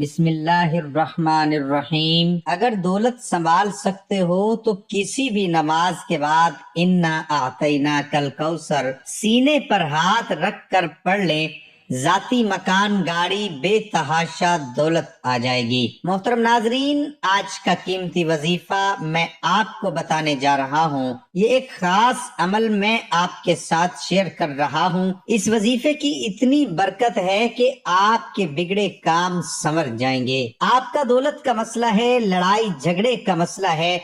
بسم اللہ الرحمن الرحیم۔ اگر دولت سنبھال سکتے ہو تو کسی بھی نماز کے بعد انا اعطیناک الکوثر سینے پر ہاتھ رکھ کر پڑھ لیں، ذاتی مکان، گاڑی، بے تحاشا دولت آ جائے گی۔ محترم ناظرین، آج کا قیمتی وظیفہ میں آپ کو بتانے جا رہا ہوں۔ یہ ایک خاص عمل میں آپ کے ساتھ شیئر کر رہا ہوں۔ اس وظیفے کی اتنی برکت ہے کہ آپ کے بگڑے کام سنور جائیں گے۔ آپ کا دولت کا مسئلہ ہے، لڑائی جھگڑے کا مسئلہ ہے،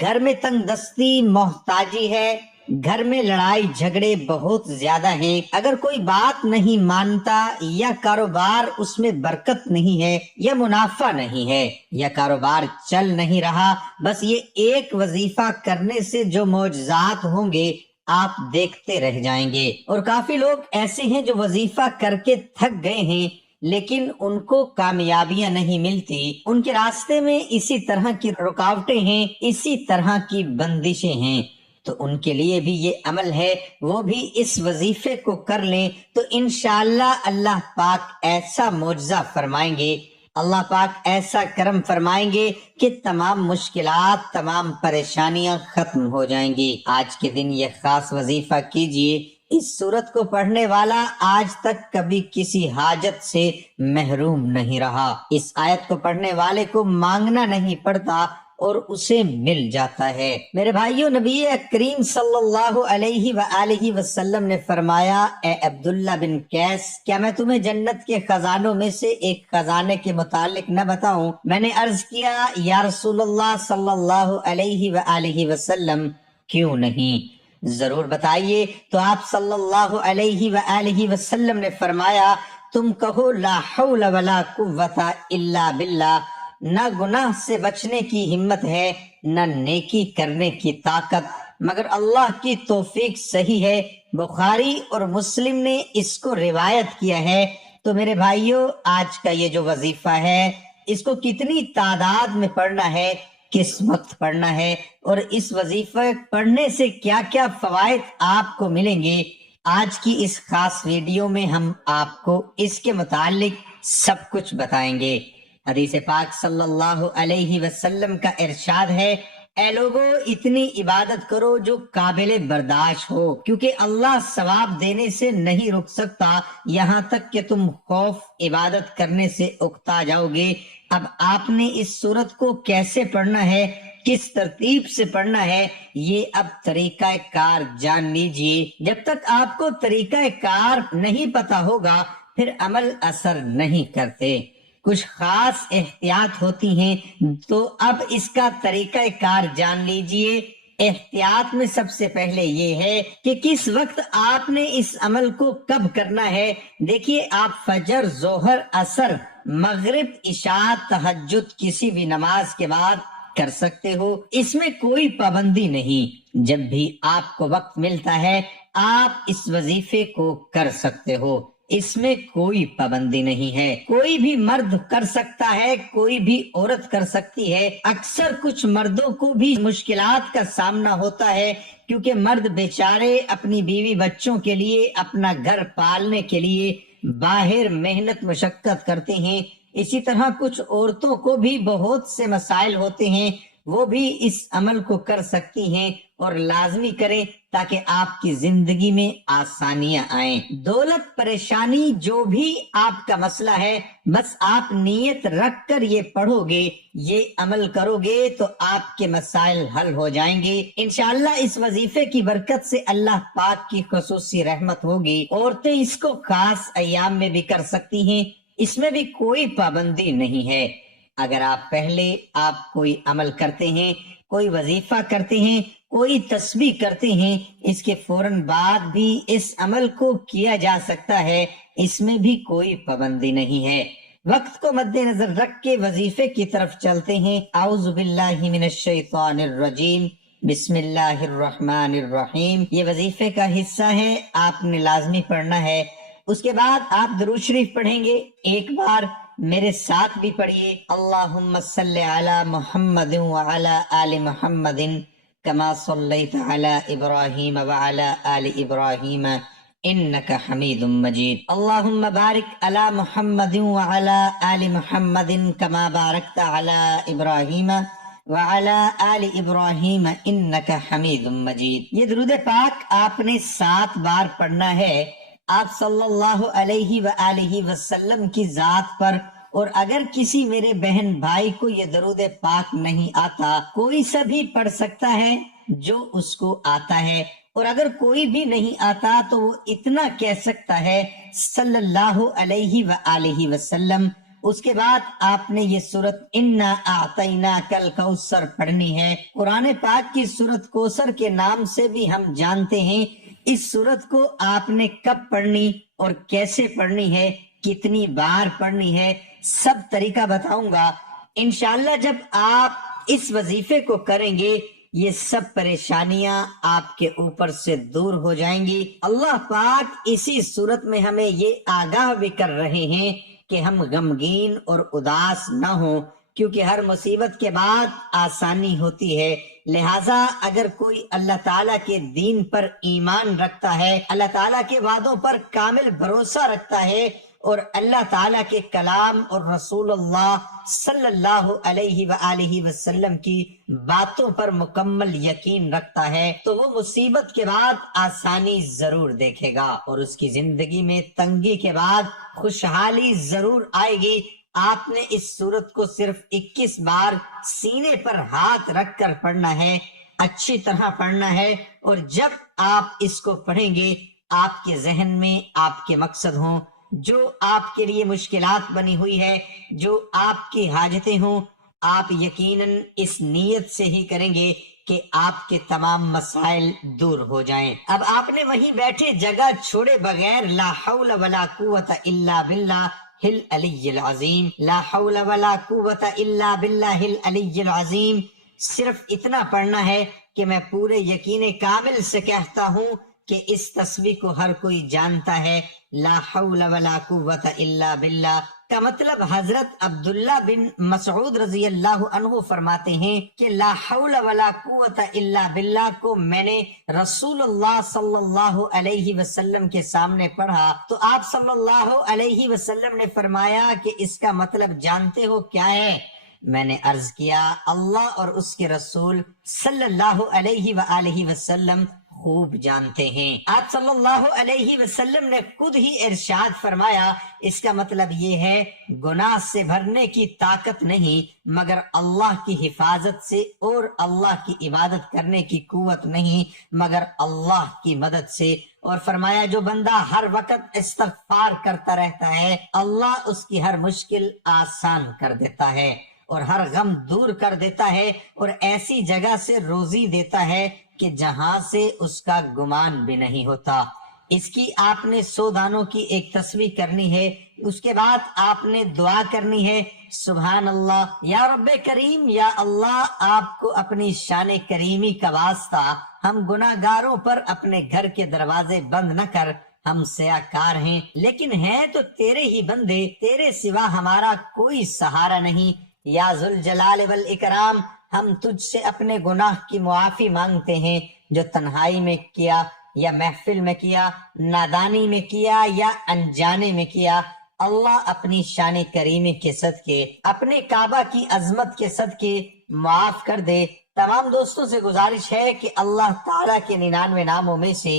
گھر میں تنگ دستی، محتاجی ہے، گھر میں لڑائی جھگڑے بہت زیادہ ہیں، اگر کوئی بات نہیں مانتا، یا کاروبار اس میں برکت نہیں ہے، یا منافع نہیں ہے، یا کاروبار چل نہیں رہا، بس یہ ایک وظیفہ کرنے سے جو معجزات ہوں گے آپ دیکھتے رہ جائیں گے۔ اور کافی لوگ ایسے ہیں جو وظیفہ کر کے تھک گئے ہیں لیکن ان کو کامیابیاں نہیں ملتی، ان کے راستے میں اسی طرح کی رکاوٹیں ہیں، اسی طرح کی بندشیں ہیں۔ تو ان کے لیے بھی یہ عمل ہے، وہ بھی اس وظیفے کو کر لیں تو انشاءاللہ اللہ پاک ایسا معجزہ فرمائیں گے، اللہ پاک ایسا کرم فرمائیں گے کہ تمام مشکلات، تمام پریشانیاں ختم ہو جائیں گی۔ آج کے دن یہ خاص وظیفہ کیجئے۔ اس سورت کو پڑھنے والا آج تک کبھی کسی حاجت سے محروم نہیں رہا۔ اس آیت کو پڑھنے والے کو مانگنا نہیں پڑتا اور اسے مل جاتا ہے۔ میرے بھائیو، نبی کریم صلی اللہ علیہ وآلہ وسلم نے فرمایا، اے عبداللہ بن قیس، کیا میں تمہیں جنت کے خزانوں میں سے ایک خزانے کے متعلق نہ بتاؤں؟ میں نے عرض کیا، یا رسول اللہ صلی اللہ علیہ وآلہ وسلم، کیوں نہیں، ضرور بتائیے۔ تو آپ صلی اللہ علیہ وآلہ وسلم نے فرمایا، تم کہو لا حول ولا قوت الا باللہ، نہ گناہ سے بچنے کی ہمت ہے، نہ نیکی کرنے کی طاقت مگر اللہ کی توفیق صحیح ہے۔ بخاری اور مسلم نے اس کو روایت کیا ہے۔ تو میرے بھائیوں، آج کا یہ جو وظیفہ ہے، اس کو کتنی تعداد میں پڑھنا ہے، کس وقت پڑھنا ہے، اور اس وظیفہ پڑھنے سے کیا کیا فوائد آپ کو ملیں گے، آج کی اس خاص ویڈیو میں ہم آپ کو اس کے متعلق سب کچھ بتائیں گے۔ حدیث پاک صلی اللہ علیہ وسلم کا ارشاد ہے، اے لوگو، اتنی عبادت کرو جو قابل برداشت ہو، کیونکہ اللہ ثواب دینے سے نہیں رک سکتا یہاں تک کہ تم خوف عبادت کرنے سے اکتا جاؤ گے۔ اب آپ نے اس سورت کو کیسے پڑھنا ہے، کس ترتیب سے پڑھنا ہے، یہ اب طریقہ کار جان لیجئے۔ جب تک آپ کو طریقہ کار نہیں پتا ہوگا پھر عمل اثر نہیں کرتے، کچھ خاص احتیاط ہوتی ہیں، تو اب اس کا طریقہ کار جان لیجئے۔ احتیاط میں سب سے پہلے یہ ہے کہ کس وقت آپ نے اس عمل کو کب کرنا ہے۔ دیکھیے، آپ فجر، ظہر، عصر، مغرب، عشاء، تہجد کسی بھی نماز کے بعد کر سکتے ہو، اس میں کوئی پابندی نہیں۔ جب بھی آپ کو وقت ملتا ہے آپ اس وظیفے کو کر سکتے ہو، اس میں کوئی پابندی نہیں ہے۔ کوئی بھی مرد کر سکتا ہے، کوئی بھی عورت کر سکتی ہے۔ اکثر کچھ مردوں کو بھی مشکلات کا سامنا ہوتا ہے، کیونکہ مرد بیچارے اپنی بیوی بچوں کے لیے، اپنا گھر پالنے کے لیے باہر محنت مشقت کرتے ہیں۔ اسی طرح کچھ عورتوں کو بھی بہت سے مسائل ہوتے ہیں، وہ بھی اس عمل کو کر سکتی ہیں، اور لازمی کریں تاکہ آپ کی زندگی میں آسانیاں آئیں۔ دولت، پریشانی، جو بھی آپ کا مسئلہ ہے، بس آپ نیت رکھ کر یہ پڑھو گے، یہ عمل کرو گے تو آپ کے مسائل حل ہو جائیں گے انشاءاللہ۔ اس وظیفے کی برکت سے اللہ پاک کی خصوصی رحمت ہوگی۔ عورتیں اس کو خاص ایام میں بھی کر سکتی ہیں، اس میں بھی کوئی پابندی نہیں ہے۔ اگر آپ کوئی عمل کرتے ہیں، کوئی وظیفہ کرتے ہیں، کوئی تسبیح کرتے ہیں، اس کے فوراً بعد بھی اس عمل کو کیا جا سکتا ہے، اس میں بھی کوئی پابندی نہیں ہے۔ وقت کو مد نظر رکھ کے وظیفے کی طرف چلتے ہیں۔ اعوذ باللہ من الشیطان الرجیم، بسم اللہ الرحمن الرحیم۔ یہ وظیفے کا حصہ ہے، آپ نے لازمی پڑھنا ہے۔ اس کے بعد آپ درود شریف پڑھیں گے، ایک بار میرے ساتھ بھی پڑھیے، اللہم صلی علی محمد وعلی آل محمد کما صلیت علی ابراہیم وعلی آل ابراہیم إنك حميد مجيد. اللهم بارك على محمد وعلى آل محمد كما باركت على إبراهيم وعلى آل إبراهيم إنك حميد مجيد. یہ درود پاک آپ نے 7 بار پڑھنا ہے آپ صلی اللہ علیہ وآلہ وسلم کی ذات پر. اور اگر کسی میرے بہن بھائی کو یہ درود پاک نہیں آتا، کوئی سا بھی پڑھ سکتا ہے جو اس کو آتا ہے. اور اگر کوئی بھی نہیں آتا تو وہ اتنا کہہ سکتا ہے صلی اللہ علیہ وآلہ وسلم. اس کے بعد آپ نے یہ سورت انا اعطیناک الکوثر پڑھنی ہے. قرآن پاک کی سورت کوثر کے نام سے بھی ہم جانتے ہیں. اس سورت کو آپ نے کب پڑھنی اور کیسے پڑھنی ہے، کتنی بار پڑھنی ہے، سب طریقہ بتاؤں گا. انشاءاللہ جب آپ اس وظیفے کو کریں گے یہ سب پریشانیاں آپ کے اوپر سے دور ہو جائیں گی. اللہ پاک اسی صورت میں ہمیں یہ آگاہ بھی کر رہے ہیں کہ ہم غمگین اور اداس نہ ہوں، کیونکہ ہر مصیبت کے بعد آسانی ہوتی ہے. لہٰذا اگر کوئی اللہ تعالیٰ کے دین پر ایمان رکھتا ہے، اللہ تعالیٰ کے وعدوں پر کامل بھروسہ رکھتا ہے، اور اللہ تعالیٰ کے کلام اور رسول اللہ صلی اللہ علیہ وآلہ وسلم کی باتوں پر مکمل یقین رکھتا ہے، تو وہ مصیبت کے بعد آسانی ضرور دیکھے گا اور اس کی زندگی میں تنگی کے بعد خوشحالی ضرور آئے گی. آپ نے اس سورت کو صرف 21 بار سینے پر ہاتھ رکھ کر پڑھنا ہے، اچھی طرح پڑھنا ہے. اور جب آپ اس کو پڑھیں گے آپ کے ذہن میں آپ کے مقصد ہوں، جو آپ کے لیے مشکلات بنی ہوئی ہے، جو آپ کی حاجتیں ہوں، آپ یقیناً اس نیت سے ہی کریں گے کہ آپ کے تمام مسائل دور ہو جائیں. اب آپ نے وہیں بیٹھے جگہ چھوڑے بغیر لا حول ولا قوت الا باللہ العلی العظیم، لا حول ولا قوت الا باللہ العلی العظیم، صرف اتنا پڑھنا ہے کہ میں پورے یقین کامل سے کہتا ہوں کہ اس تسبیح کو ہر کوئی جانتا ہے. لا حول ولا قوت الا باللہ کا مطلب حضرت عبداللہ بن مسعود رضی اللہ عنہ فرماتے ہیں کہ لا حول ولا قوت الا باللہ کو میں نے رسول اللہ صلی اللہ علیہ وسلم کے سامنے پڑھا تو آپ صلی اللہ علیہ وسلم نے فرمایا کہ اس کا مطلب جانتے ہو کیا ہے؟ میں نے عرض کیا اللہ اور اس کے رسول صلی اللہ علیہ وآلہ وسلم خوب جانتے ہیں. آپ صلی اللہ علیہ وسلم نے خود ہی ارشاد فرمایا اس کا مطلب یہ ہے گناہ سے بھرنے کی طاقت نہیں مگر اللہ کی حفاظت سے، اور اللہ کی عبادت کرنے کی قوت نہیں مگر اللہ کی مدد سے. اور فرمایا جو بندہ ہر وقت استغفار کرتا رہتا ہے اللہ اس کی ہر مشکل آسان کر دیتا ہے اور ہر غم دور کر دیتا ہے اور ایسی جگہ سے روزی دیتا ہے کہ جہاں سے اس کا گمان بھی نہیں ہوتا. اس کی آپ نے 100 دانوں کی ایک تسبیح کرنی ہے. اس کے بعد آپ نے دعا کرنی ہے سبحان اللہ یا رب کریم، یا اللہ آپ کو اپنی شان کریمی کا واسطہ ہم گناہ گاروں پر اپنے گھر کے دروازے بند نہ کر، ہم سیاکار ہیں لیکن ہیں تو تیرے ہی بندے، تیرے سوا ہمارا کوئی سہارا نہیں. یا ذوالجلال والاکرام ہم تجھ سے اپنے گناہ کی معافی مانگتے ہیں جو تنہائی میں کیا یا محفل میں کیا، نادانی میں کیا یا انجانے میں کیا. اللہ اپنی شان کریمی کے صدقے، اپنے کعبہ کی عظمت کے صدقے معاف کر دے. تمام دوستوں سے گزارش ہے کہ اللہ تعالیٰ کے 99 ناموں میں سے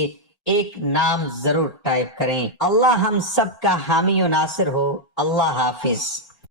ایک نام ضرور ٹائپ کریں. اللہ ہم سب کا حامی و ناصر ہو. اللہ حافظ.